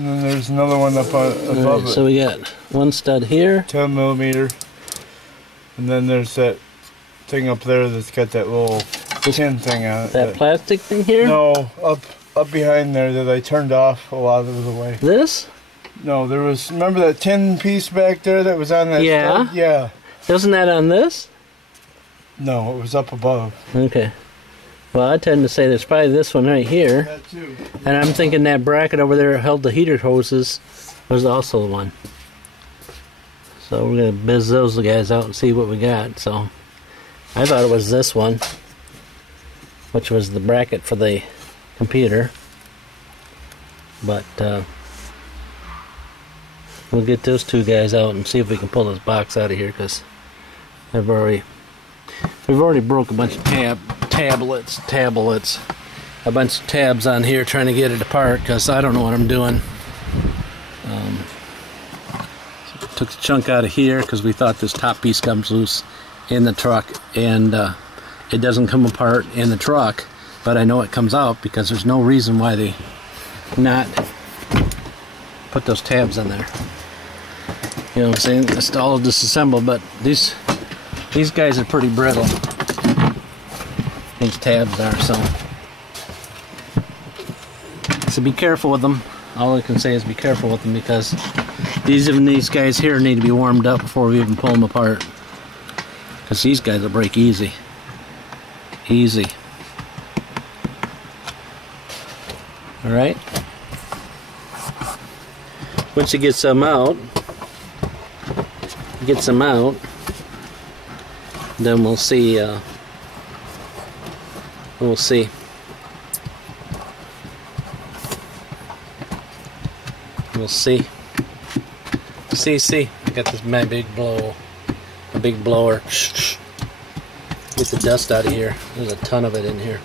And then there's another one up above it. So we got one stud here. 10 millimeter. And then there's that thing up there that's got that little tin thing on it. That plastic thing here? No, up behind there that I turned off a lot of the way. This? No, there was, remember that tin piece back there that was on that stud? Yeah. Wasn't that on this? No, it was up above. Okay. Well, I tend to say there's probably this one right here. That too. And I'm thinking that bracket over there held the heater hoses was also the one. So we're going to biz those guys out and see what we got. So I thought it was this one, which was the bracket for the computer. But we'll get those two guys out and see if we can pull this box out of here, because we've already broke a bunch of tablets, a bunch of tabs on here trying to get it apart, because I don't know what I'm doing. Took the chunk out of here because we thought this top piece comes loose in the truck, and it doesn't come apart in the truck, but I know it comes out because there's no reason why they not put those tabs in there. You know what I'm saying? It's all disassembled, but these guys are pretty brittle. These tabs are, so be careful with them. All I can say is be careful with them, because these guys here need to be warmed up before we even pull them apart, because these guys will break easy. Alright, once you get some out, then we'll see. See. I got this big blower. Get the dust out of here. There's a ton of it in here.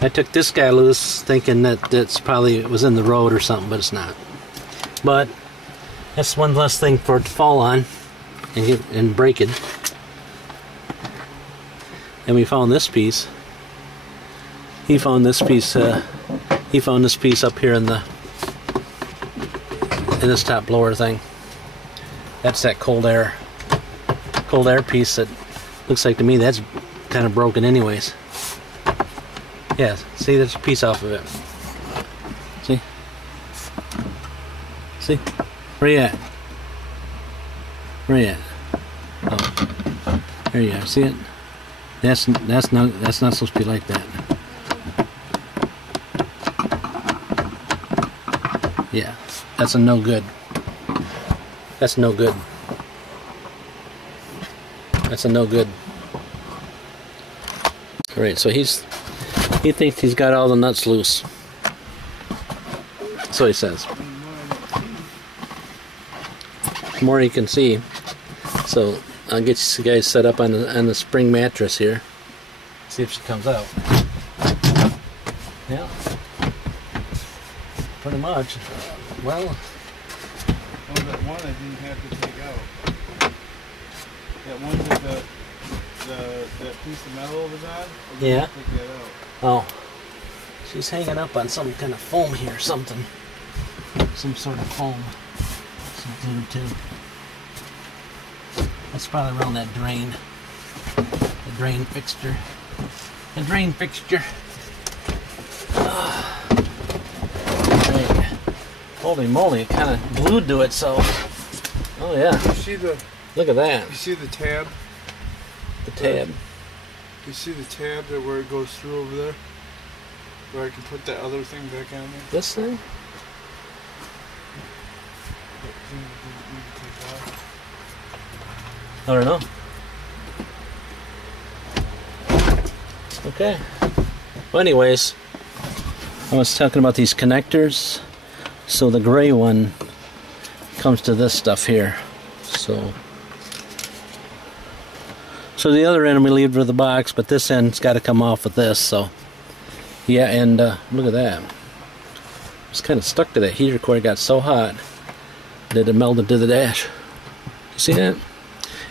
I took this guy loose thinking that it was in the road or something, but it's not. But that's one less thing for it to fall on and break it. And we found this piece. He found this piece up here in this top blower thing. That's that cold air piece that looks like to me that's kind of broken anyways. Yeah, see, there's a piece off of it. See? Where you at? Oh, there you are. See it? That's not supposed to be like that. Yeah, that's a no good. That's no good. Alright, so he thinks he's got all the nuts loose. That's what he says. The more you can see. So I'll get you guys set up on the spring mattress here. See if she comes out. Yeah. Pretty much. Well, that one I didn't have to take out. That one with that piece of metal was on? I didn't have to take that out. Oh. She's hanging up on some kind of foam here, something. Some sort of foam. Something too. That's probably around that drain. The drain fixture. Holy moly, it kind of glued to it, so. Oh yeah. Look at that. You see the tab? The tab. You see the tab where it goes through over there? Where I can put that other thing back on there? This thing? I don't know. Okay. Well, anyways, I was talking about these connectors. So the gray one comes to this stuff here. So the other end we leave for the box, but this end's got to come off with this. So yeah, and look at that. It's kind of stuck to that heater cord. It got so hot that it melted to the dash. You see that?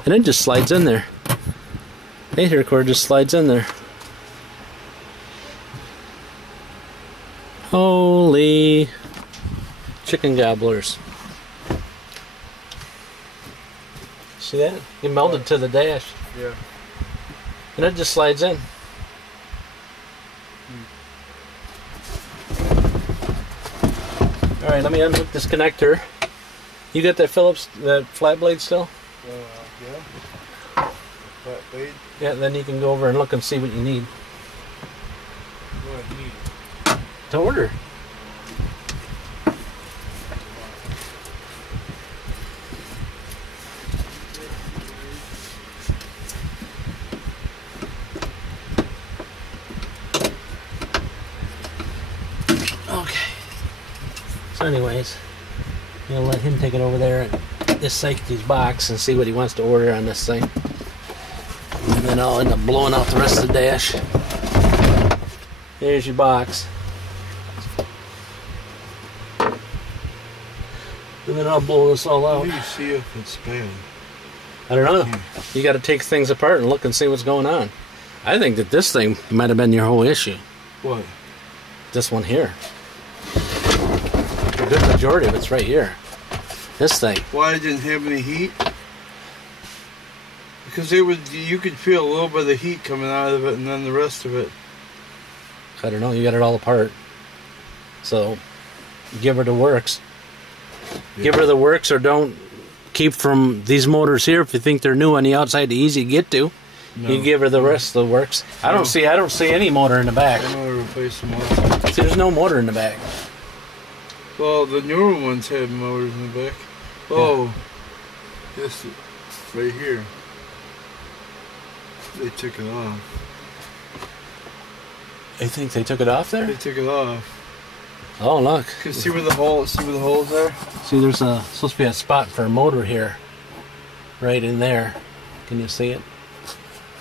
And it just slides in there. The heater cord just slides in there. Holy chicken gobblers. See that? You melted to the dash. Yeah. And it just slides in. Alright, let me unhook this connector. You got that Phillips, that flat blade still? Yeah. Flat blade? Yeah, then you can go over and look and see what you need. What do I need? To order. Okay. So anyways, we'll let him take it over there at this safety's box and see what he wants to order on this thing. And then I'll end up blowing out the rest of the dash. There's your box. And then I'll blow this all out. How do you see if it's bad? I don't know. You got to take things apart and look and see what's going on. I think that this thing might have been your whole issue. What? This one here. The good majority of it's right here. This thing. Why it didn't have any heat? Because you could feel a little bit of heat coming out of it, and then the rest of it. I don't know. You got it all apart. So, give her the works. Yeah. Give her the works, or don't keep from these motors here. If you think they're new on the outside, they're easy to get to. No. You give her the rest of the works. No. I don't see any motor in the back. I'm gonna replace them all. See, there's no motor in the back. Well, the newer ones have motors in the back. Oh, yeah. This right here. They took it off. You think they took it off there? They took it off. Oh, look. Can you see where the hole? See where the hole's are? See, there's supposed to be a spot for a motor here, right in there. Can you see it?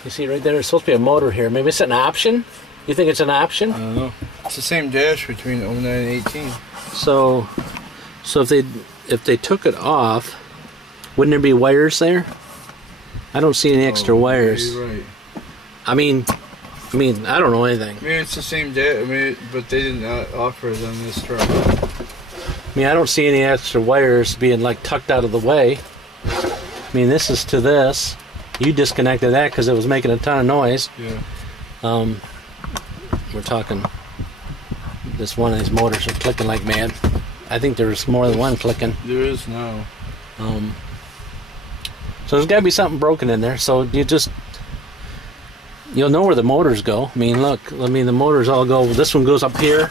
You see right there? There's supposed to be a motor here. Maybe it's an option. You think it's an option? I don't know. It's the same dash between 09 and 18. So if they took it off, wouldn't there be wires there? I don't see any extra wires. You're right. I mean, I don't know anything. I mean, it's the same dash. I mean, but they didn't offer it on this truck. I mean, I don't see any extra wires being like tucked out of the way. I mean, this is to this. You disconnected that because it was making a ton of noise. Yeah. We're talking. This one of these motors are clicking like mad. I think there's more than one clicking. There is now. So there's got to be something broken in there. So you'll know where the motors go. I mean, look. I mean, the motors all go. This one goes up here.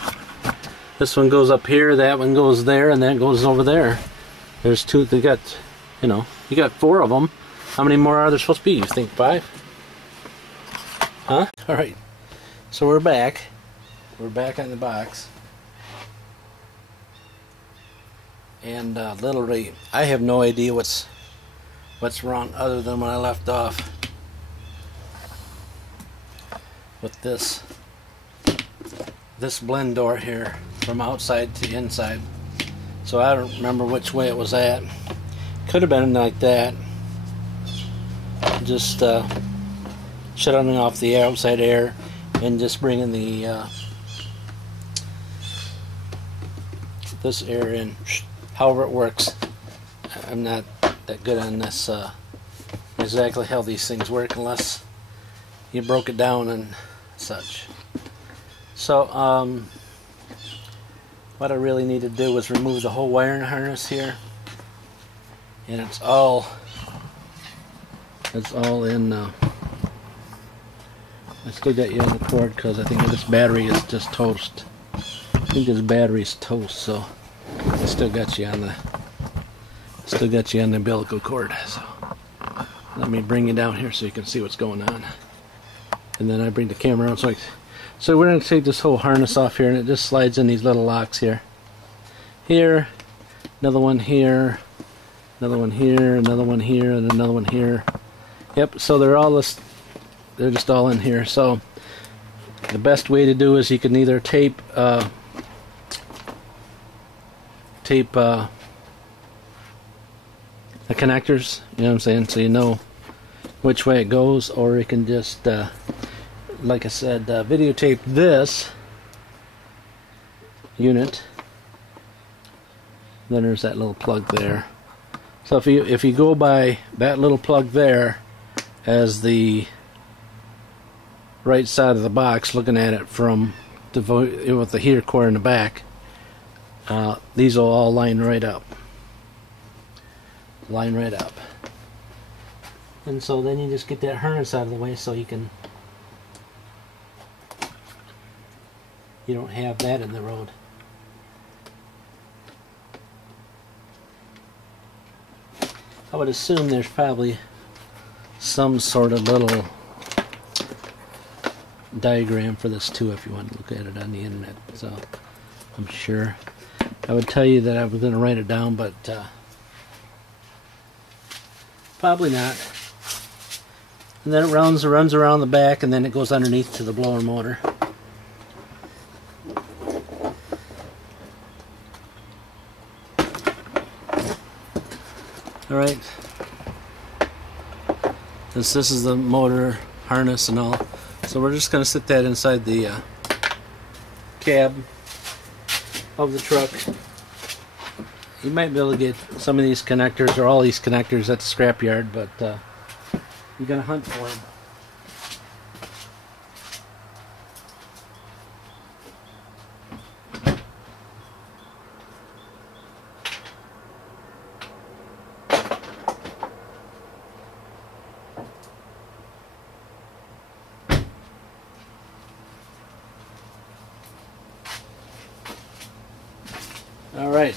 This one goes up here. That one goes there, and that goes over there. There's two. They got, you got 4 of them. How many more are there supposed to be? You think 5? Huh? All right. So we're back. We're back on the box. And literally, I have no idea what's wrong other than when I left off with this blend door here from outside to inside. So I don't remember which way it was at. Could have been like that. Just shutting off the outside air and just bringing the this air in. However it works. I'm not that good on this exactly how these things work unless you broke it down and such. So what I really need to do is remove the whole wiring harness here, and it's all in. I still got you on the cord because I think this battery is just toast. I think this battery is toast, so I still got you on the umbilical cord. So let me bring you down here so you can see what's going on, and then I bring the camera around. So we're going to take this whole harness off here, and it just slides in these little locks here. Here, another one here, another one here, another one here, and another one here. Yep. So they're just all in here. So the best way to do is you can either tape the connectors, you know what I'm saying, so you know which way it goes, or you can just like I said, videotape this unit Then there's that little plug there. So if you go by that little plug there as the right side of the box, looking at it from with the heater core in the back, these will all line right up. Line right up. And so then you just get that harness out of the way so you don't have that in the road. I would assume there's probably some sort of little diagram for this too if you want to look at it on the internet. So I'm sure I would tell you that I was going to write it down, but probably not. And then it runs around the back, and then it goes underneath to the blower motor. Alright, this is the motor harness and all, so we're just going to sit that inside the cab of the truck. You might be able to get some of these connectors or all these connectors at the scrapyard, but you got to hunt for them. Alright,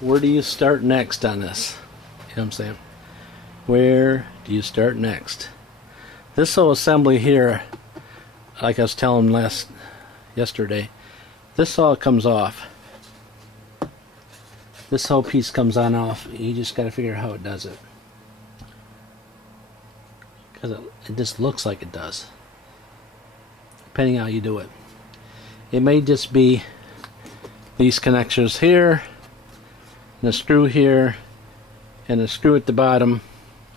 where do you start next on this? You know what I'm saying? Where do you start next? This whole assembly here, like I was telling yesterday, this all comes off. This whole piece comes on off. You just got to figure out how it does it. Because it just looks like it does. Depending on how you do it. It may just be these connectors here, and a screw here, and a screw at the bottom,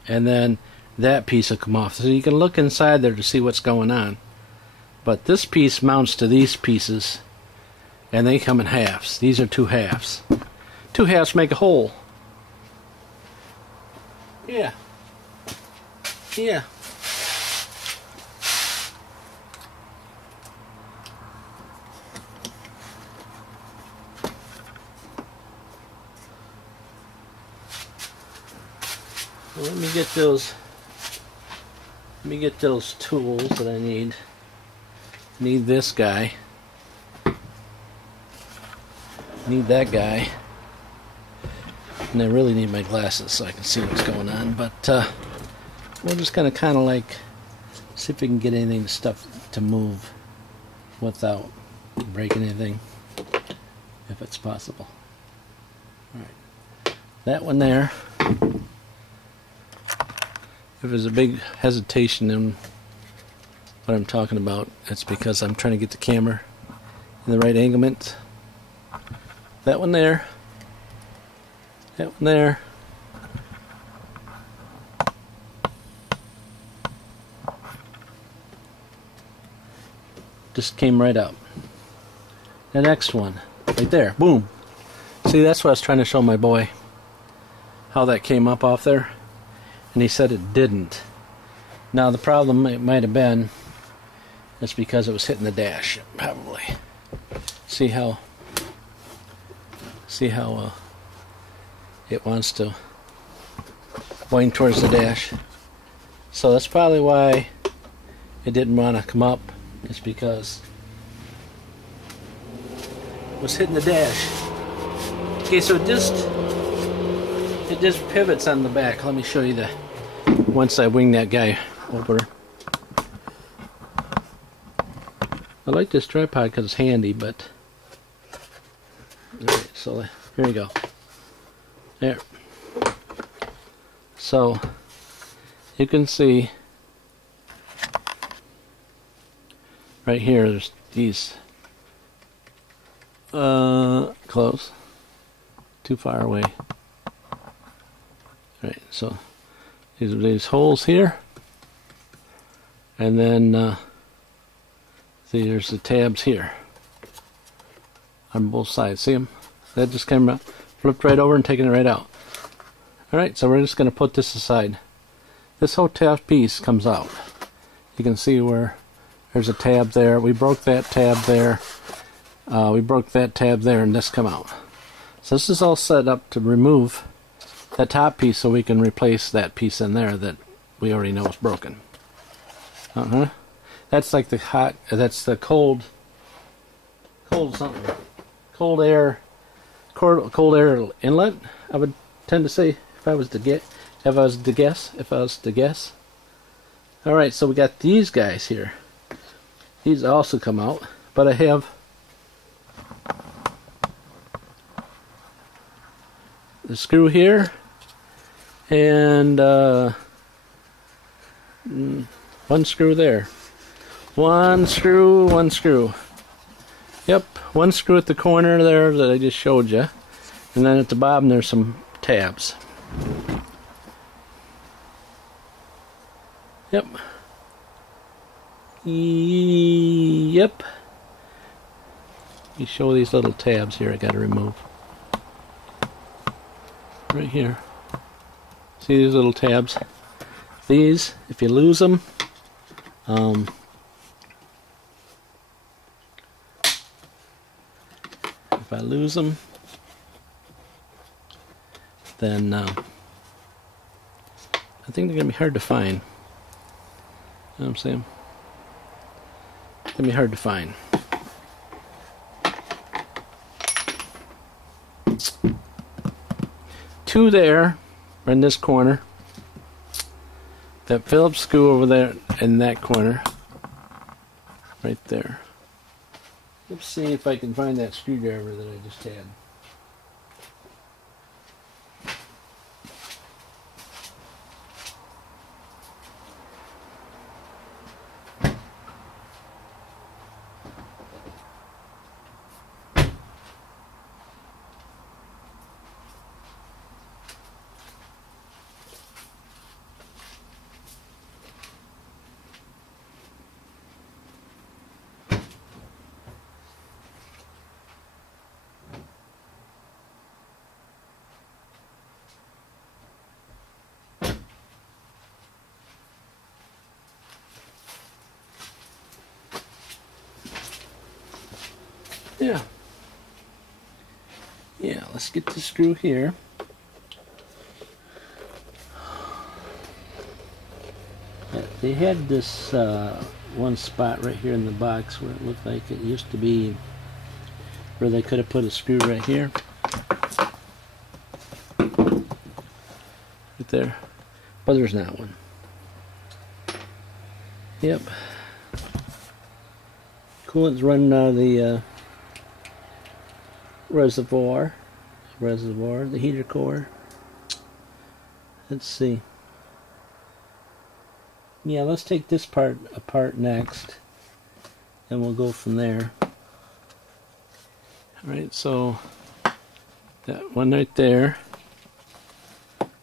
and then that piece will come off. So you can look inside there to see what's going on. But this piece mounts to these pieces, and they come in halves. These are two halves. Two halves make a whole. Yeah. Yeah. Well, let me get those tools that I need. Need this guy. Need that guy. And I really need my glasses so I can see what's going on. But we're just gonna kind of like see if we can get anything to move without breaking anything, if it's possible. All right, that one there. If there's a big hesitation in what I'm talking about, it's because I'm trying to get the camera in the right anglement. That one there. That one there. Just came right up. The next one, right there, boom. See, that's what I was trying to show my boy, how that came up off there. And he said it didn't. Now the problem it might have been is because it was hitting the dash, probably. See how it wants to wind towards the dash. So that's probably why it didn't want to come up. It's because it was hitting the dash. Okay, so it just pivots on the back. Let me show you once I wing that guy over. I like this tripod because it's handy, but alright, so here we go. There. So you can see right here there's these close. Too far away. Right, so these holes here, and then see, there's the tabs here on both sides. See them? That just came out, flipped right over and taking it right out. Alright, so we're just going to put this aside. This whole top piece comes out. You can see where there's a tab there. We broke that tab there. We broke that tab there, and this come out. So this is all set up to remove that top piece so we can replace that piece in there that we already know is broken. That's like the hot, that's the cold something. Cold air inlet, I would tend to say if I was to guess. Alright, so we got these guys here. These also come out, but I have the screw here and one screw there. One screw. Yep, one screw at the corner there that I just showed you. And then at the bottom there's some tabs. Yep. Yep. You show these little tabs here I gotta remove. Right here. See these little tabs? These, if you lose them, if I lose them, then I think they're going to be hard to find. You know what I'm saying? It's going to be hard to find. Two there, in this corner. That Phillips screw over there in that corner. Right there. Let's see if I can find that screwdriver that I just had. Yeah, let's get the screw here. They had this one spot right here in the box where it looked like it used to be where they could have put a screw right here. Right there. But there's not one. Yep. Coolant's running out of the reservoir, the heater core. Let's see. Yeah, let's take this part apart next, and we'll go from there. Alright, so that one right there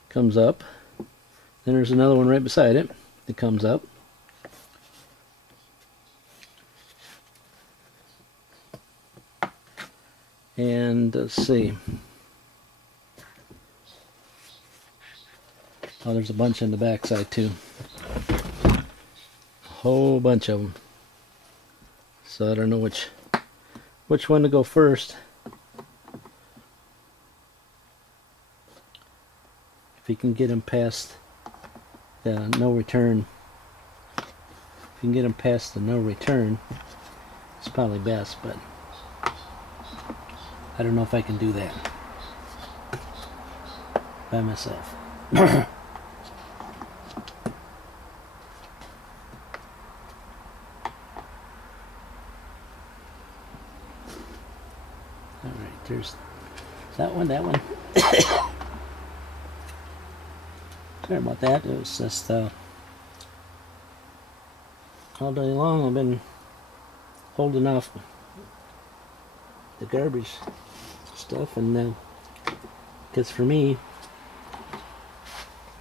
comes up. Then there's another one right beside it that comes up. And let's see. Oh, there's a bunch on the back side too. A whole bunch of them. So I don't know which one to go first. If you can get them past the no return. If you can get them past the no return, it's probably best, but I don't know if I can do that by myself. Alright, there's that one. Sorry about that. It was just all day long I've been holding off the garbage stuff, and because for me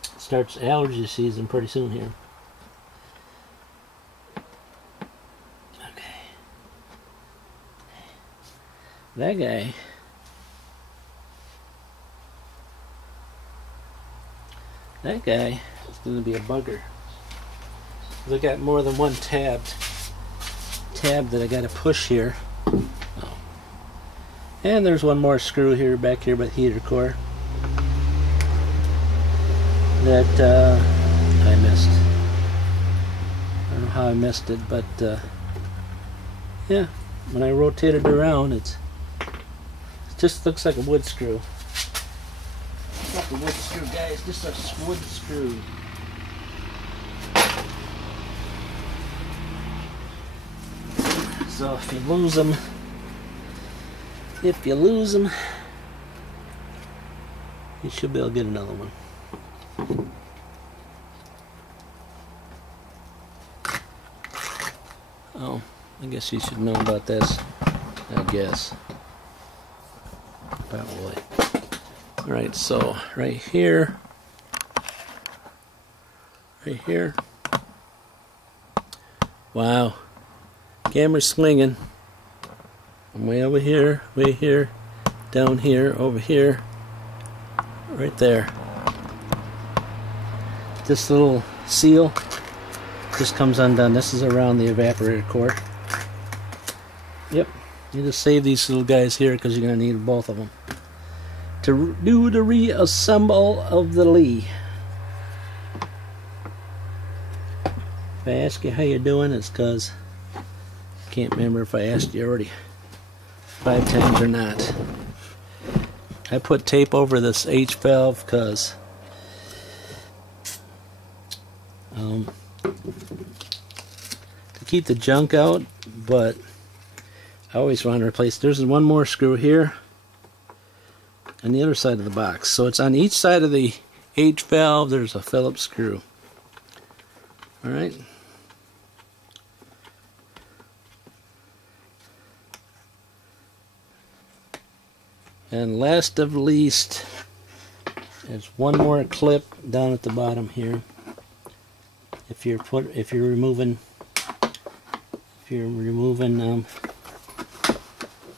it starts allergy season pretty soon here. Okay, that guy That guy is going to be a bugger. I got more than one tab that I got to push here. Oh. And there's one more screw here, back here by the heater core, that I missed. I don't know how I missed it, but yeah, when I rotate it around, it just looks like a wood screw. It's not a wood screw, guys, just a wood screw. So if you lose them, you should be able to get another one. Oh, I guess you should know about this. I guess. Probably. Alright, so right here. Wow. Camera's swinging. I'm way over here, down here, over here, right there. This little seal just comes undone. This is around the evaporator core. Yep, you just save these little guys here because you're going to need both of them to do the reassemble of the Lee. If I ask you how you're doing, it's because I can't remember if I asked you already 5 times or not. I put tape over this H valve because to keep the junk out, but I always want to replace. There's one more screw here on the other side of the box, so it's on each side of the H valve. There's a Phillips screw. All right. And last of least, there's one more clip down at the bottom here. If you're removing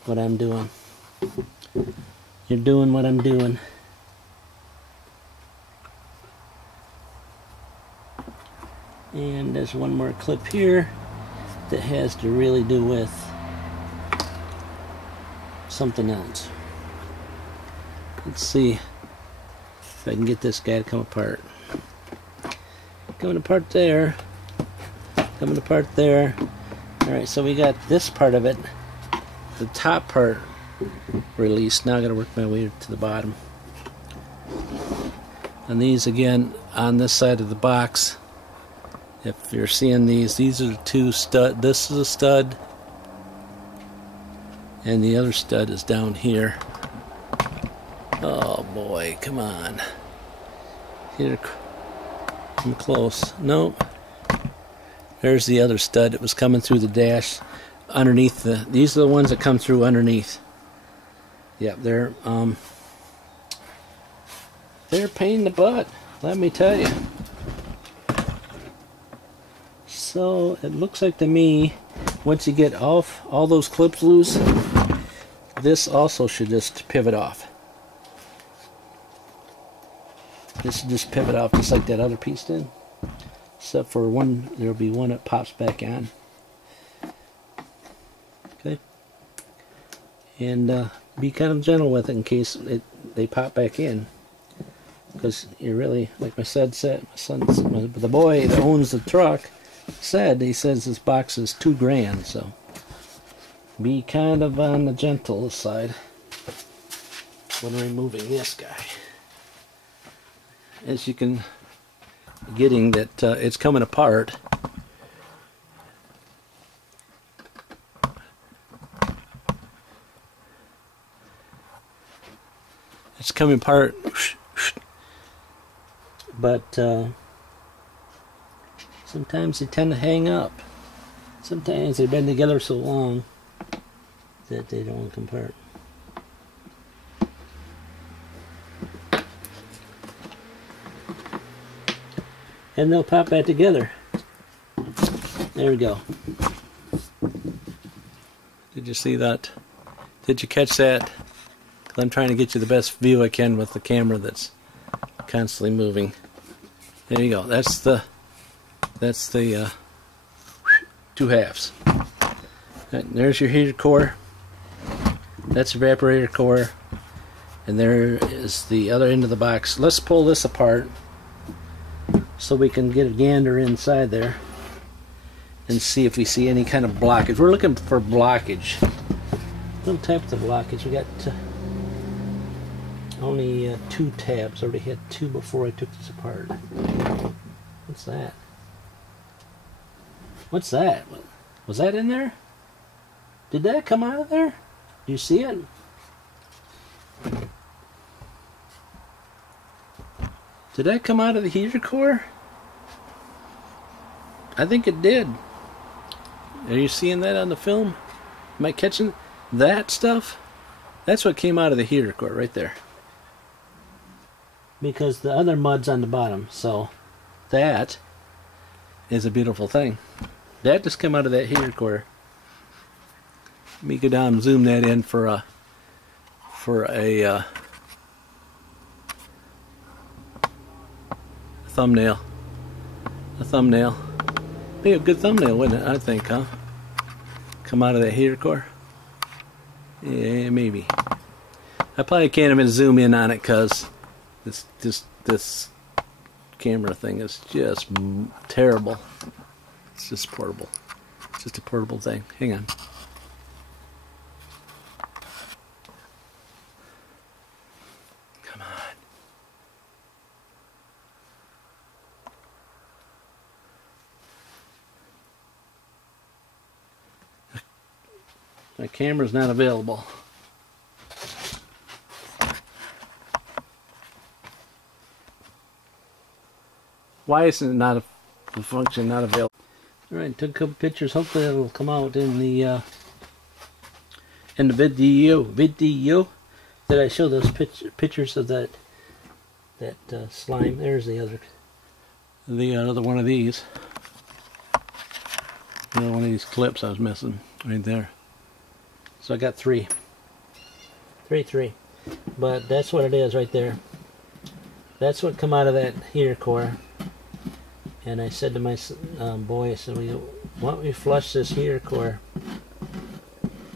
what I'm doing, you're doing what I'm doing. And there's one more clip here that has to really do with something else. Let's see if I can get this guy to come apart. Coming apart there. Coming apart there. Alright, so we got this part of it, the top part released. Now I gotta work my way to the bottom. And these again on this side of the box. If you're seeing these are the two stud. This is a stud, and the other stud is down here. Oh boy, come on. Here, I'm close. Nope. There's the other stud. It was coming through the dash underneath the. These are the ones that come through underneath. Yep, they're a pain in the butt. Let me tell you. So it looks like to me, once you get off all those clips loose, this also should just pivot off. This will just pivot off just like that other piece did. Except for one, there'll be one that pops back on. Okay. And be kind of gentle with it in case they pop back in. Because you really, like my son said, the boy that owns the truck said, he says this box is $2,000, so be kind of on the gentle side when removing this guy. As you can getting that it's coming apart. It's coming apart, but sometimes they tend to hang up. Sometimes they've been together so long that they don't want to come apart. And they'll pop back together. There we go. Did you see that? Did you catch that? 'Cause I'm trying to get you the best view I can with the camera that's constantly moving. There you go. That's the 2 halves. And there's your heater core. That's evaporator core. And there is the other end of the box. Let's pull this apart so we can get a gander inside there and see if we see any kind of blockage. We're looking for blockage. Little types of blockage. We got only 2 tabs. I already had 2 before I took this apart. What's that? What's that? Was that in there? Did that come out of there? Do you see it? Did that come out of the heater core? I think it did. Are you seeing that on the film? Am I catching that stuff? That's what came out of the heater core right there. Because the other mud's on the bottom, so that is a beautiful thing. That just came out of that heater core. Let me go down and zoom that in for a thumbnail. A thumbnail. Be a good thumbnail, wouldn't it? I think, huh? Come out of that heater core. Yeah, maybe. I probably can't even zoom in on it because this camera thing is just terrible. It's just portable. It's just a portable thing. Hang on. Come on. My camera's not available. Why isn't it not the function not available? Alright, took a couple pictures. Hopefully it'll come out in the video that I show those pictures of that slime. There's the other one of these. Another one of these clips I was missing right there. So I got 3. 3. But that's what it is right there. That's what come out of that heater core. And I said to my boy, I said, well, why don't we flush this heater core?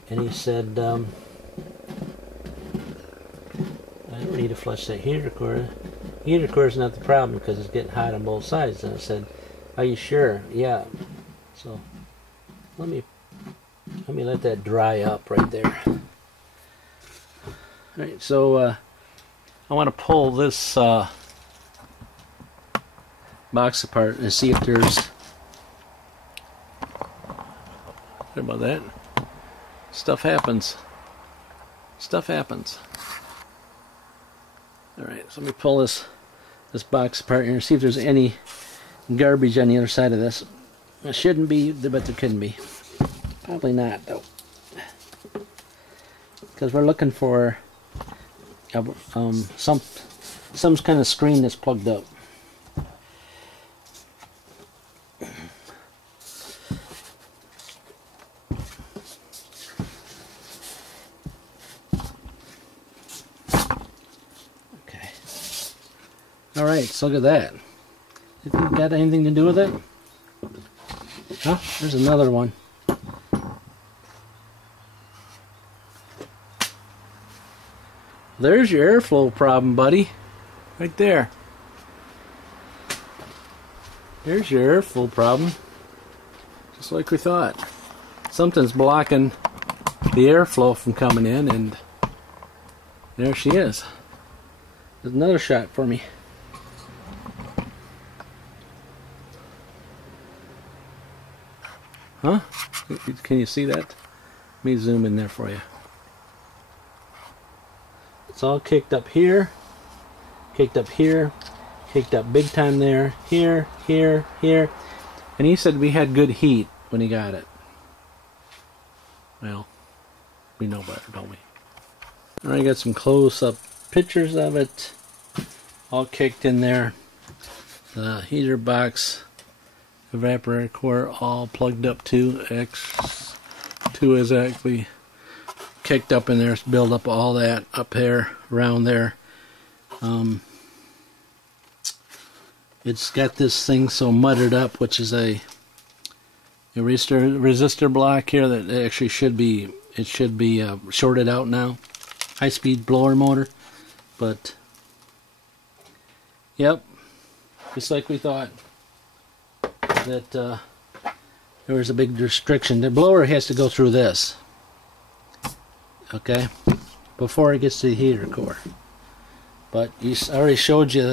And he said, I don't need to flush that heater core. Heater core is not the problem because it's getting hot on both sides. And I said, are you sure? Yeah. So let me let that dry up right there. Alright, so I want to pull this box apart and see if there's... Sorry about that. Stuff happens. Stuff happens. Alright, so let me pull this box apart here and see if there's any garbage on the other side of this. It shouldn't be, but there can be. Probably not, though. Because we're looking for some kind of screen that's plugged up. Okay. Alright, so look at that. You think it got anything to do with it? Huh? There's another one. There's your airflow problem, buddy. Right there. There's your airflow problem. Just like we thought. Something's blocking the airflow from coming in, and there she is. There's another shot for me. Huh? Can you see that? Let me zoom in there for you. It's all kicked up here, kicked up here, kicked up big time there, here, here, here. And he said we had good heat when he got it. Well, we know better, don't we? Alright, I got some close-up pictures of it. All kicked in there. The heater box, evaporator core all plugged up too. X2 is actually kicked up in there, build up all that up there, around there. it's got this thing so mudded up, which is a resistor block here that actually should be shorted out now. High-speed blower motor, but yep, just like we thought that there was a big restriction. The blower has to go through this, okay, before it gets to the heater core. But I already showed you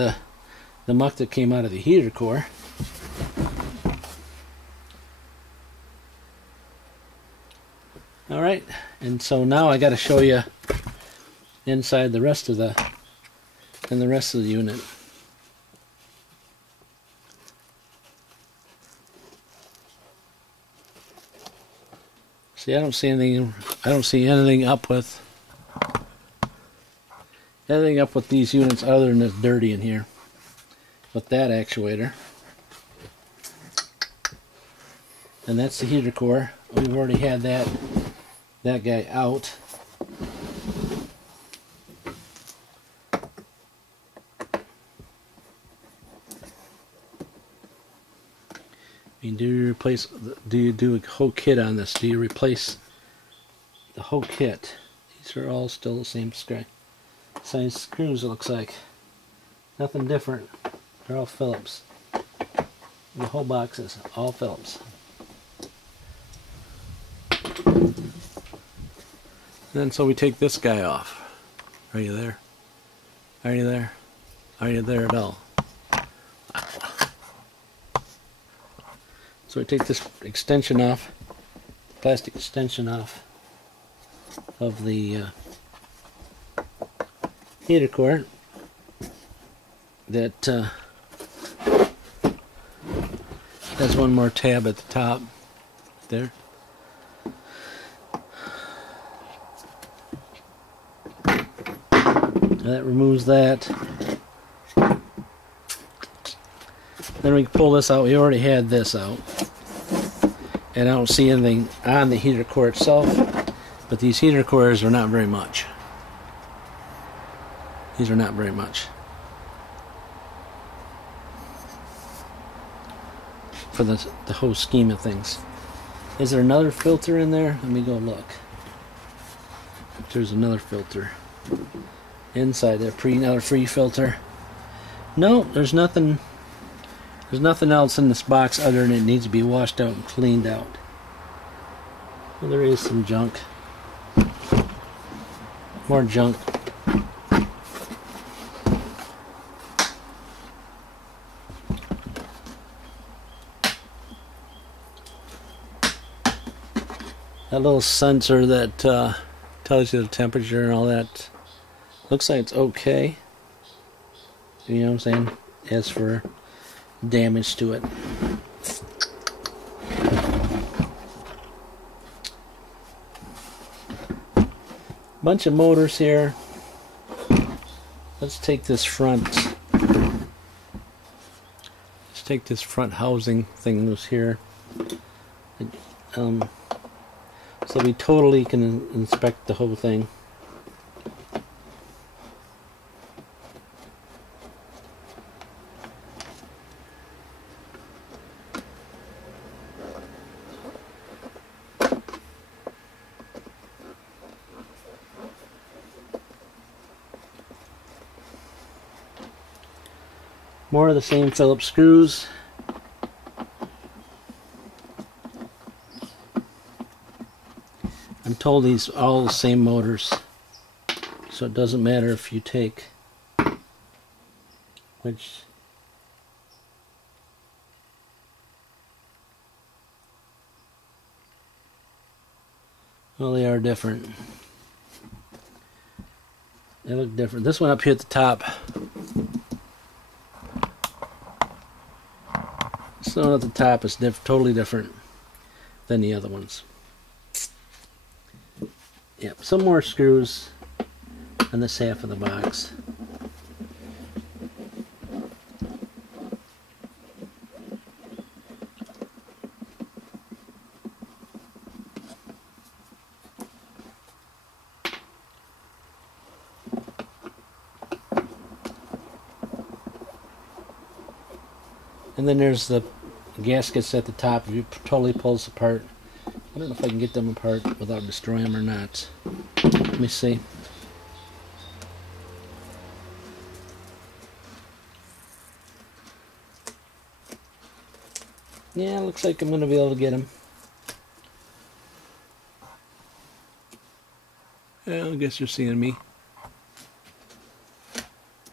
the muck that came out of the heater core. Alright, and so now I got to show you inside the rest of the unit. See, I don't see anything up with these units other than it's dirty in here with that actuator. And that's the heater core. We've already had that guy out. I mean, do you do a whole kit on this? Do you replace the whole kit? These are all still the same size screws, it looks like. Nothing different. They're all Phillips. The whole box is all Phillips. And so we take this guy off. Are you there? Are you there? Are you there at all? So we take this extension off, plastic extension off of the heater core that has one more tab at the top there. That removes that. Then we can pull this out. We already had this out. And I don't see anything on the heater core itself, but these heater cores are not very much. These are not very much. For the whole scheme of things. Is there another filter in there? Let me go look. There's another filter. Inside there, another free filter. No, there's nothing. There's nothing else in this box other than it needs to be washed out and cleaned out. Well, there is some junk. More junk. That little sensor that tells you the temperature and all that looks like it's okay. You know what I'm saying? As for damage to it. Bunch of motors here. Let's take this front. Let's take this front housing thing loose here. So we totally can inspect the whole thing. More of the same Phillips screws. I'm told these are all the same motors, so it doesn't matter if you take which. Well, they are different. They look different. This one up here at the top. This one at the top is totally different than the other ones. Yep, some more screws on this half of the box. And then there's the gaskets at the top. If you totally pull this apart, I don't know if I can get them apart without destroying them or not. Let me see. Yeah, looks like I'm going to be able to get them. Yeah, I guess you're seeing me. It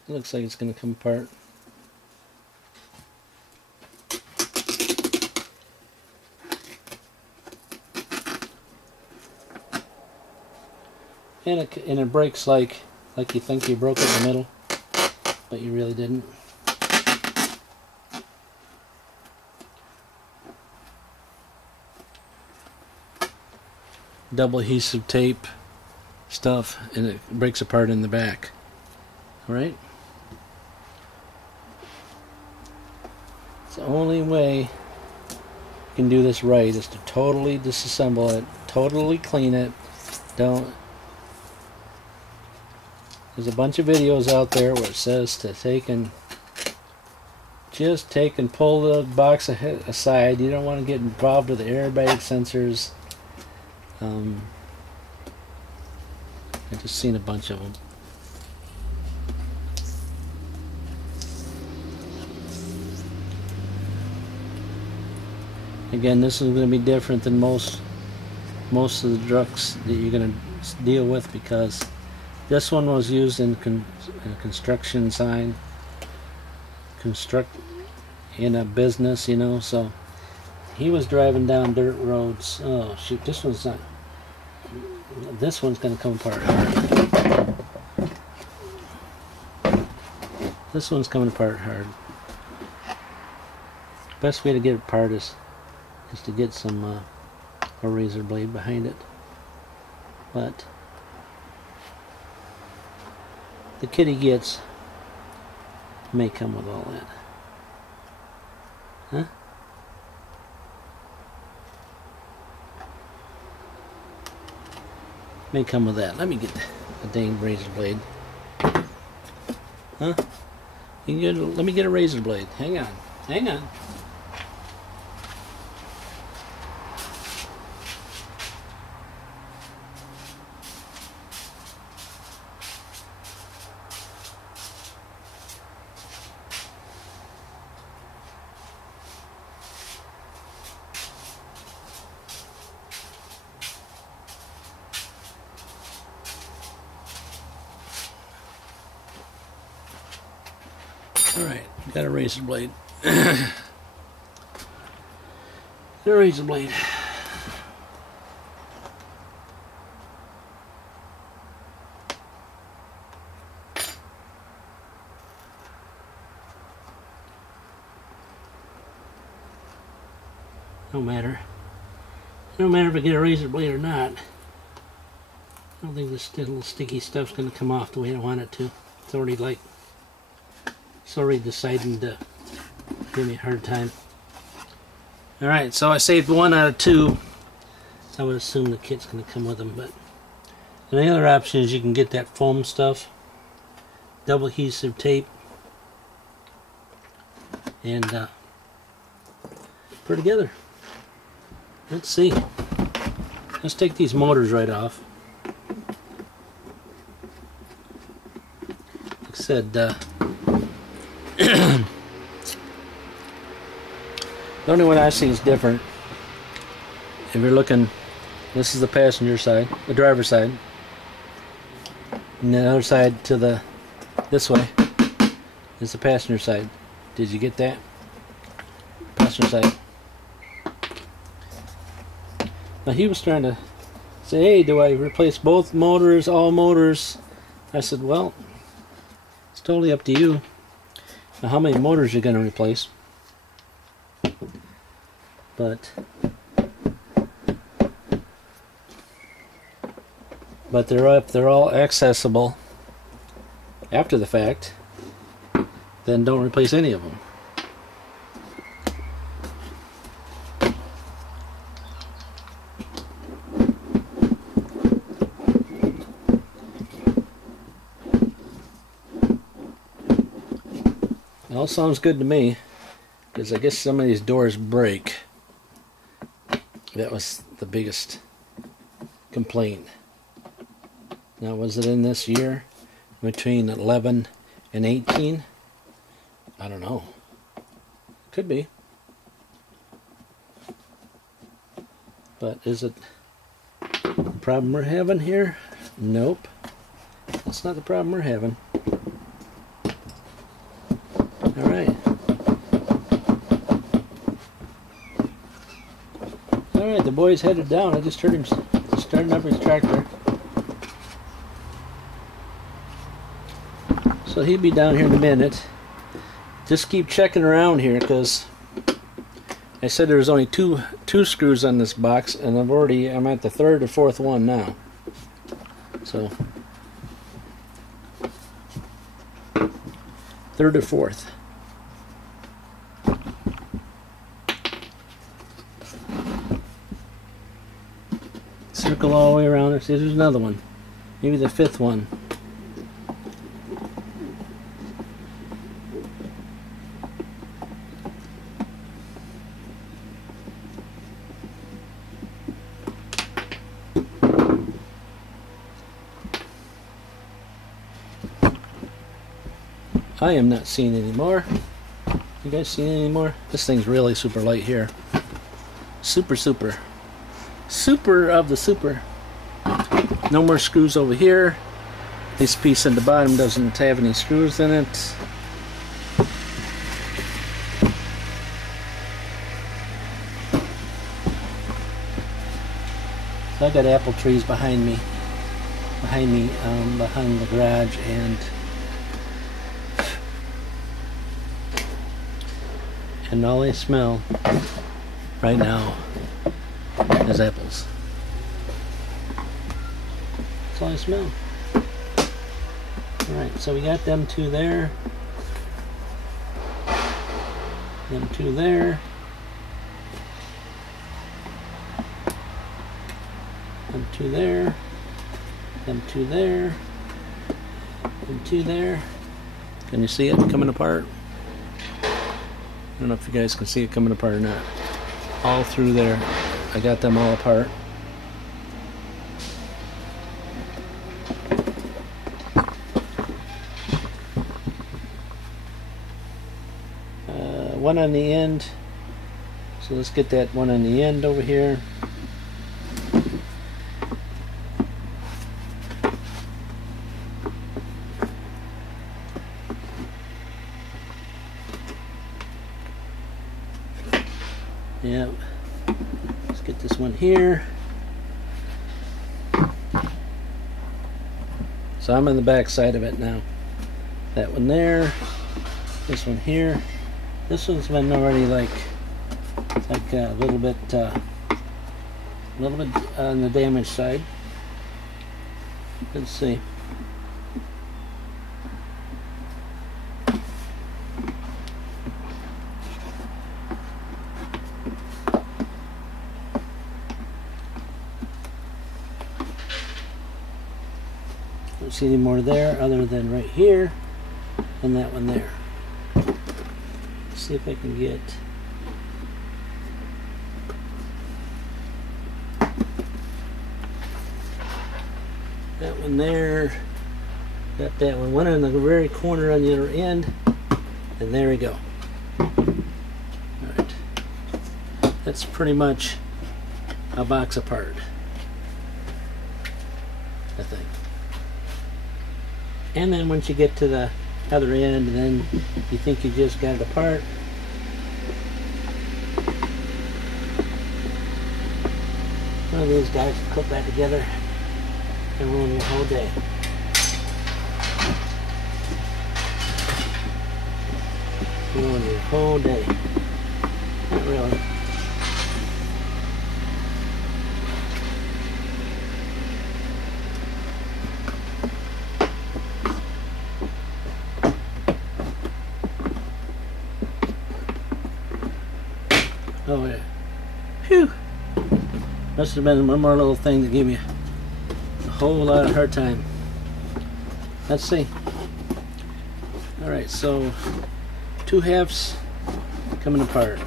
looks like it's going to come apart. And it breaks like you think you broke it in the middle, but you really didn't. Double adhesive tape stuff, and it breaks apart in the back. Alright? It's the only way you can do this right is to totally disassemble it, totally clean it. Don't. There's a bunch of videos out there where it says to just take and pull the box aside. You don't want to get involved with the airbag sensors. I've just seen a bunch of them. Again, this is going to be different than most of the drugs that you're going to deal with, because this one was used in a construction sign, in a business, you know. So he was driving down dirt roads. Oh shoot, this one's not. This one's going to come apart hard. This one's coming apart hard. Best way to get it apart is to get some a razor blade behind it. But the kit he gets may come with all that. Huh? May come with that. Let me get a dang razor blade. Huh? Let me get a razor blade. Hang on. Hang on. Alright, got a razor blade. Got a razor blade. No matter. No matter if I get a razor blade or not. I don't think this little sticky stuff's going to come off the way I want it to. It's already deciding to give me a hard time. Alright, so I saved one out of two. I would assume the kit's going to come with them, but and the other option is you can get that foam stuff, double adhesive tape, and put it together. Let's see. Let's take these motors right off. Like I said, the only one I see is different. If you're looking, this is the passenger side, the driver's side, and the other side to the this way is the passenger side. Did you get that? Passenger side. Now he was trying to say, hey, do I replace both motors, all motors? I said, well, it's totally up to you. Now, how many motors you're going to replace? But if they're all accessible after the fact, then don't replace any of them. It all sounds good to me. because I guess some of these doors break. That was the biggest complaint. Now, was it in this year between 11 and 18? I don't know. Could be. But is it the problem we're having here? Nope. That's not the problem we're having. Alright. Alright, the boy's headed down. I just heard him starting up his tractor. So he'll be down here in a minute. Just keep checking around here, because I said there was only two screws on this box, and I'm at the third or fourth one now. So third or fourth. Circle all the way around there. See, there's another one. Maybe the fifth one. I am not seeing any more. You guys seeing any more? This thing's really super light here. Super, super. Super of the super. No more screws over here. This piece at the bottom doesn't have any screws in it. So I got apple trees behind me. Behind the garage, and all I smell right now is apples. That's all I smell. Alright, so we got them two there. Them two there. Them two there. Them two there. Them two there. Can you see it coming apart? I don't know if you guys can see it coming apart or not. All through there. I got them all apart. One on the end. So let's get that one on the end over here. Yep. Let's get this one here. So I'm on the back side of it now. That one there. This one here. This one's been already like a little bit on the damaged side. Let's see. Don't see any more there other than right here and that one there. See if I can get that one there. Got that one. One on the very corner on the other end, and there we go. Alright. That's pretty much a box apart, I think. And then once you get to the other end, and then you think you just got it apart, one of these guys will clip that together and ruin your whole day. Ruin your whole day. Not really. Oh yeah. Phew. Must have been one more little thing that gave me a whole lot of hard time. Let's see. Alright, so 2/2 coming apart.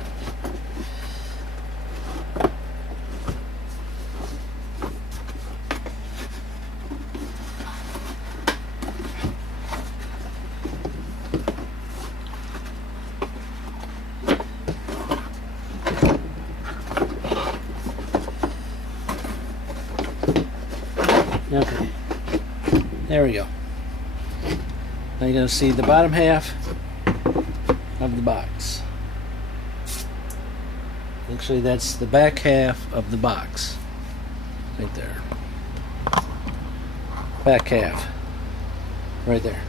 Okay, there we go. Now you're going to see the bottom half of the box. Actually, that's the back half of the box. Right there. Back half. Right there.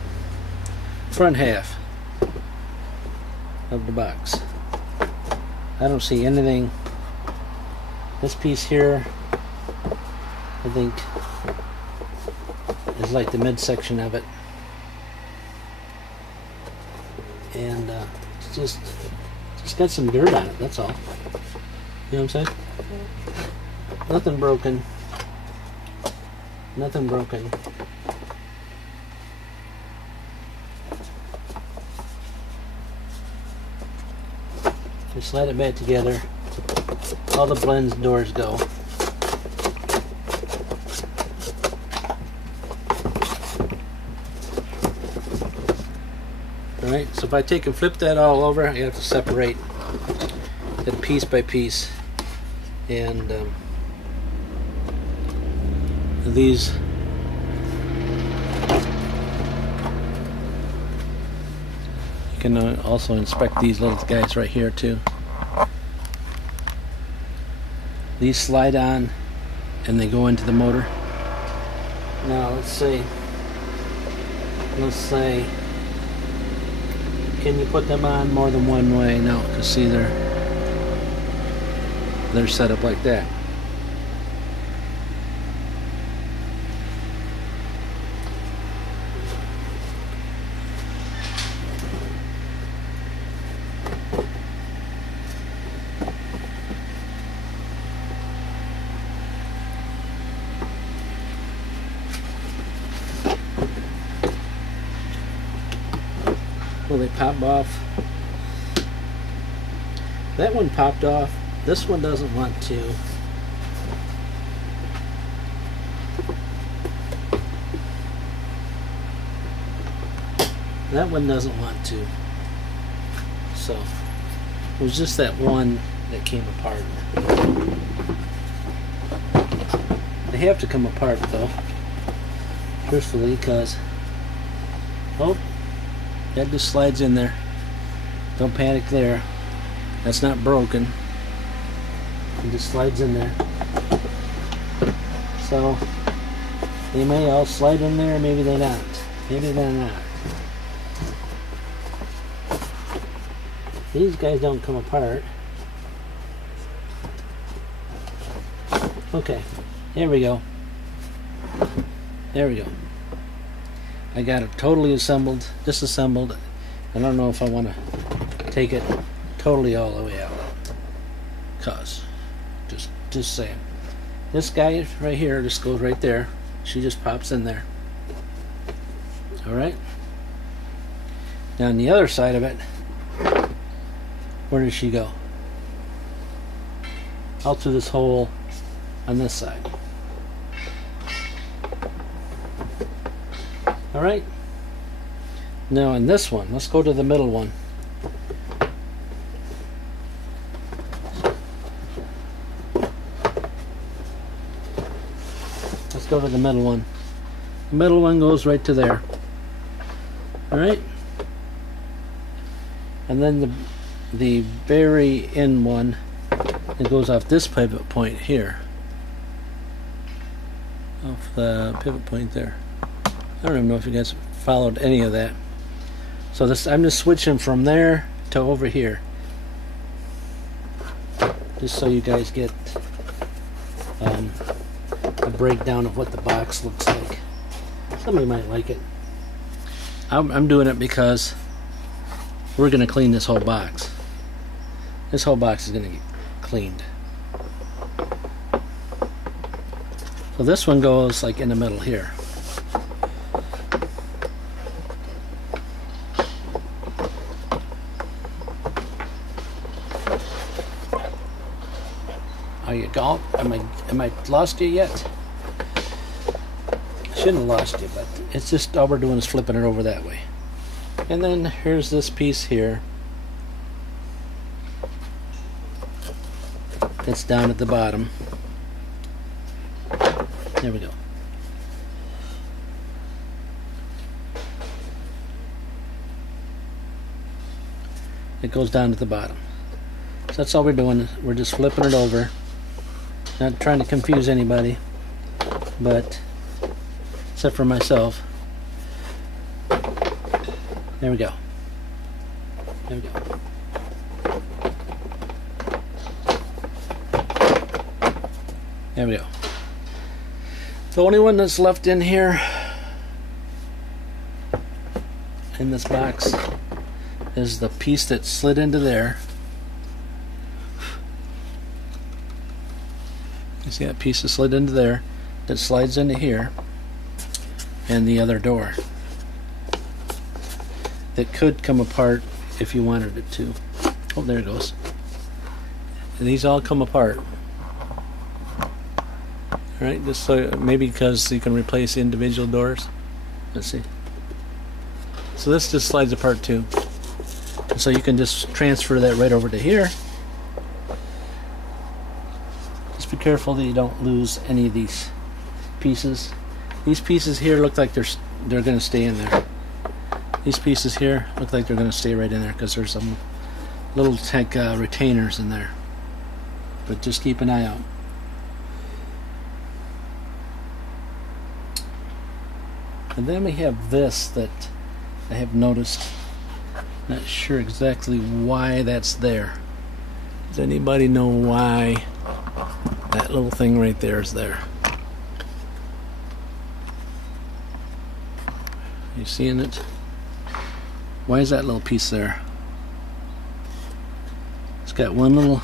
Front half of the box. I don't see anything. This piece here, I think, is like the midsection of it, and it's just got some dirt on it. That's all. You know what I'm saying? Nothing broken. Nothing broken. Just slide it back together. All the blends doors go. Alright, so if I take and flip that all over, I have to separate it piece by piece. And these you can also inspect these little guys right here too. These slide on and they go into the motor. Now let's say, can you put them on more than one way? No, because see, they're set up like that. Well, they pop off. That one popped off. This one doesn't want to. That one doesn't want to. So it was just that one that came apart. They have to come apart though, truthfully, because that just slides in there. Don't panic there. That's not broken. It just slides in there. So they may all slide in there, maybe they're not. Maybe they're not. These guys don't come apart. Okay, there we go. There we go. I got it totally assembled, disassembled. I don't know if I want to take it totally all the way out. Cause, just saying. This guy right here just goes right there. She just pops in there. Alright? Now on the other side of it, where does she go? Out through this hole on this side. Alright? Now in this one, let's go to the middle one. Let's go to the middle one. The middle one goes right to there. Alright? And then the very end one, it goes off this pivot point here. Off the pivot point there. I don't even know if you guys followed any of that. So this, I'm just switching from there to over here, just so you guys get a breakdown of what the box looks like. Somebody might like it. I'm doing it because we're going to clean this whole box. This whole box is going to get cleaned. So this one goes like in the middle here. Are you gone? Am I lost you yet? Shouldn't have lost you, but it's just all we're doing is flipping it over that way. And then here's this piece here. It's down at the bottom. There we go. It goes down to the bottom. So that's all we're doing. We're just flipping it over. Not trying to confuse anybody, but except for myself. There we go. There we go. There we go. The only one that's left in here, in this box, is the piece that slid into there. You see that piece that slid into there, that slides into here, and the other door that could come apart if you wanted it to. Oh, there it goes. And these all come apart. Alright, just so maybe because you can replace individual doors. Let's see. So this just slides apart too. And so you can just transfer that right over to here. Just be careful that you don't lose any of these pieces. These pieces here look like they're going to stay in there. These pieces here look like they're going to stay right in there because there's some little tech retainers in there. But just keep an eye out. And then we have this that I have noticed. Not sure exactly why that's there. Does anybody know why that little thing right there is there? You seeing it? Why is that little piece there? It's got one little...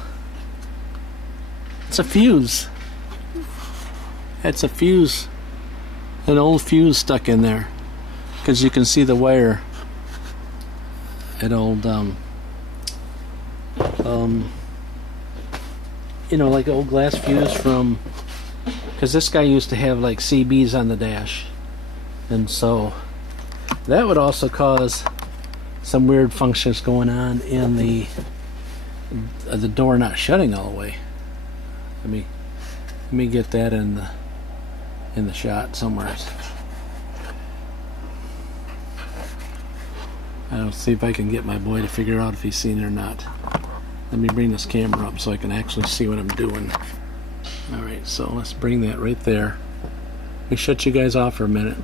It's a fuse. It's a fuse. An old fuse stuck in there. Because you can see the wire. An old, you know, like old glass fuse from... Because this guy used to have like CBs on the dash. And so... that would also cause some weird functions going on in the door not shutting all the way. Let me get that in the shot somewhere. I'll see if I can get my boy to figure out if he's seen it or not. Let me bring this camera up so I can actually see what I'm doing. Alright, so let's bring that right there. Let me shut you guys off for a minute.